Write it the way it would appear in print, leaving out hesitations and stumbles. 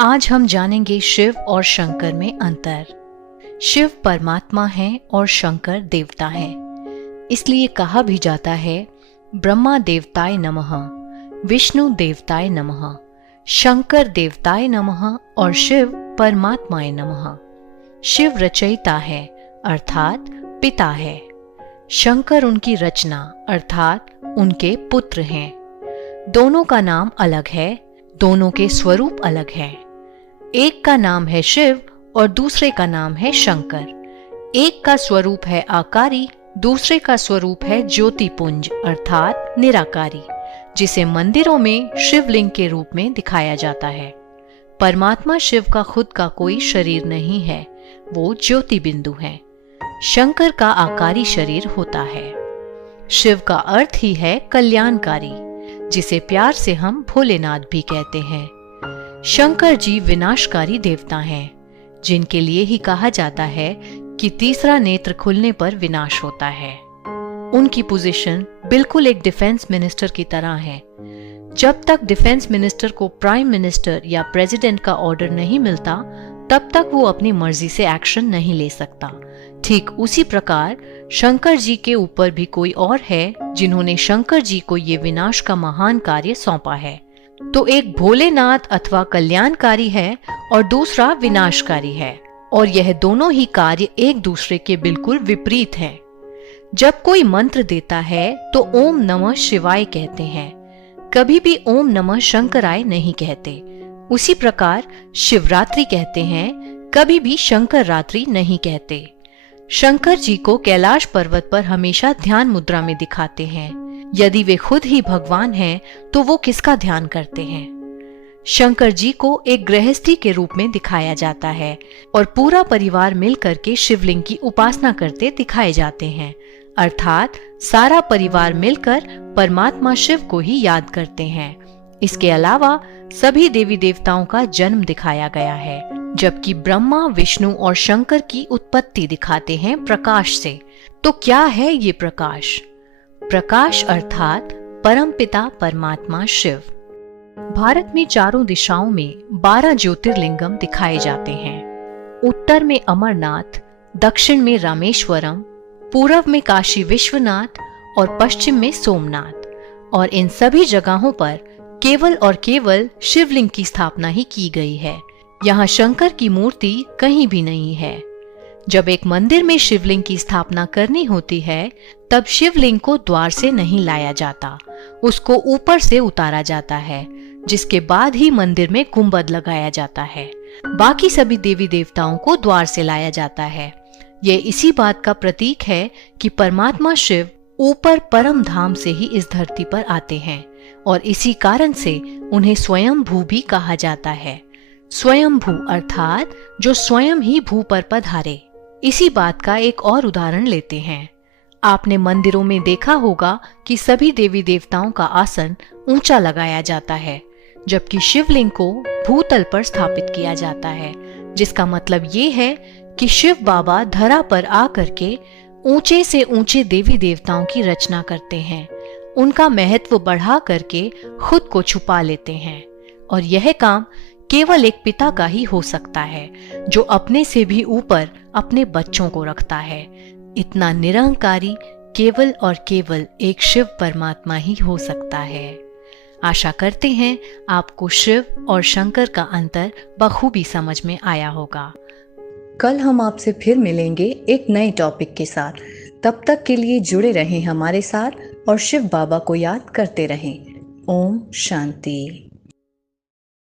आज हम जानेंगे शिव और शंकर में अंतर। शिव परमात्मा है और शंकर देवता है। इसलिए कहा भी जाता है ब्रह्मा देवताय नमः, विष्णु देवताय नमः, शंकर देवताय नमः और शिव परमात्माय नमः। शिव रचयिता है अर्थात पिता है। शंकर उनकी रचना अर्थात उनके पुत्र हैं। दोनों का नाम अलग है, दोनों के स्वरूप अलग हैं। एक का नाम है शिव और दूसरे का नाम है शंकर। एक का स्वरूप है आकारी, दूसरे का स्वरूप है ज्योतिपुंज अर्थात निराकारी, जिसे मंदिरों में शिवलिंग के रूप में दिखाया जाता है। परमात्मा शिव का खुद का कोई शरीर नहीं है, वो ज्योति बिंदु है। शंकर का आकारी शरीर होता है। शिव का अर्थ ही है कल्याणकारी, जिसे प्यार से हम भोलेनाथ भी कहते हैं। शंकर जी विनाशकारी देवता हैं, जिनके लिए ही कहा जाता है कि तीसरा नेत्र खुलने पर विनाश होता है। उनकी पोजीशन बिल्कुल एक डिफेंस मिनिस्टर की तरह है। जब तक डिफेंस मिनिस्टर को प्राइम मिनिस्टर या प्रेसिडेंट का ऑर्डर नहीं मिलता, तब तक वो अपनी मर्जी से एक्शन नहीं ले सकता। ठीक उसी प्रकार शंकर जी के ऊपर भी कोई और है, जिन्होंने शंकर जी को ये विनाश का महान कार्य सौंपा है। तो एक भोलेनाथ अथवा कल्याणकारी है और दूसरा विनाशकारी है, और यह दोनों ही कार्य एक दूसरे के बिल्कुल विपरीत हैं। जब कोई मंत्र देता है तो ओम नमः शिवाय कहते हैं, कभी भी ओम नमः शंकराय नहीं कहते। उसी प्रकार शिवरात्रि कहते हैं, कभी भी शंकर रात्रि नहीं कहते। शंकर जी को कैलाश पर्वत पर हमेशा ध्यान मुद्रा में दिखाते हैं। यदि वे खुद ही भगवान हैं, तो वो किसका ध्यान करते हैं? शंकर जी को एक गृहस्थी के रूप में दिखाया जाता है और पूरा परिवार मिलकर के शिवलिंग की उपासना करते दिखाए जाते हैं, अर्थात सारा परिवार मिलकर परमात्मा शिव को ही याद करते हैं। इसके अलावा सभी देवी देवताओं का जन्म दिखाया गया है, जबकि ब्रह्मा, विष्णु और शंकर की उत्पत्ति दिखाते हैं प्रकाश से। तो क्या है ये प्रकाश? प्रकाश अर्थात परमपिता परमात्मा शिव। भारत में चारों दिशाओं में 12 ज्योतिर्लिंगम दिखाए जाते हैं। उत्तर में अमरनाथ, दक्षिण में रामेश्वरम, पूर्व में काशी विश्वनाथ और पश्चिम में सोमनाथ। और इन सभी जगहों पर केवल और केवल शिवलिंग की स्थापना ही की गई है। यहाँ शंकर की मूर्ति कहीं भी नहीं है। जब एक मंदिर में शिवलिंग की स्थापना करनी होती है, तब शिवलिंग को द्वार से नहीं लाया जाता, उसको ऊपर से उतारा जाता है, जिसके बाद ही मंदिर में गुंबद लगाया जाता है। बाकी सभी देवी देवताओं को द्वार से लाया जाता है। ये इसी बात का प्रतीक है कि परमात्मा शिव ऊपर परम धाम से ही इस धरती पर आते हैं, और इसी कारण से उन्हें स्वयंभू भी कहा जाता है। स्वयंभू अर्थात जो स्वयं ही भू पर पधारे। इसी बात का एक और उदाहरण लेते हैं। आपने मंदिरों में देखा होगा कि सभी देवी देवताओं का आसन ऊंचा लगाया जाता है, जबकि शिवलिंग को भूतल पर स्थापित किया जाता है, जिसका मतलब ये है कि शिव बाबा धरा पर आकर के ऊंचे से ऊंचे देवी देवताओं की रचना करते हैं, उनका महत्व बढ़ा करके खुद को छुपा लेते हैं। और यह काम केवल एक पिता का ही हो सकता है, जो अपने से भी ऊपर अपने बच्चों को रखता है। इतना निरंकारी केवल और केवल एक शिव परमात्मा ही हो सकता है। आशा करते हैं आपको शिव और शंकर का अंतर बखूबी समझ में आया होगा। कल हम आपसे फिर मिलेंगे एक नए टॉपिक के साथ। तब तक के लिए जुड़े रहें हमारे साथ और शिव बाबा को याद करते रहें। ओम शांति।